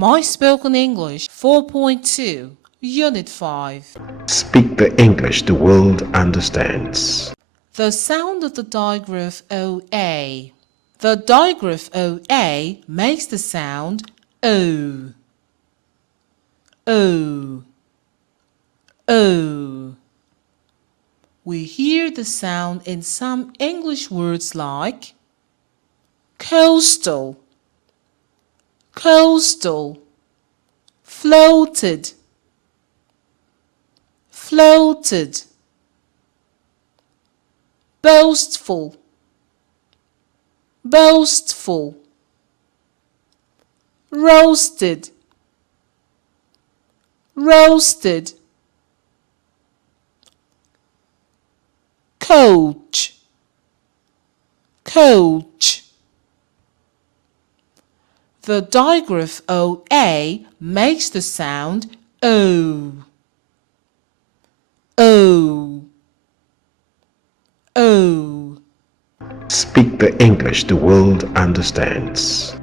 My Spoken English 4.2, Unit 5. Speak the English the world understands. The sound of the digraph OA. The digraph OA makes the sound O. O. O. We hear the sound in some English words like coastal, coastal, floated, floated, boastful, boastful, roasted, roasted, coach, coach. The digraph OA makes the sound O. O. O. Speak the English the world understands.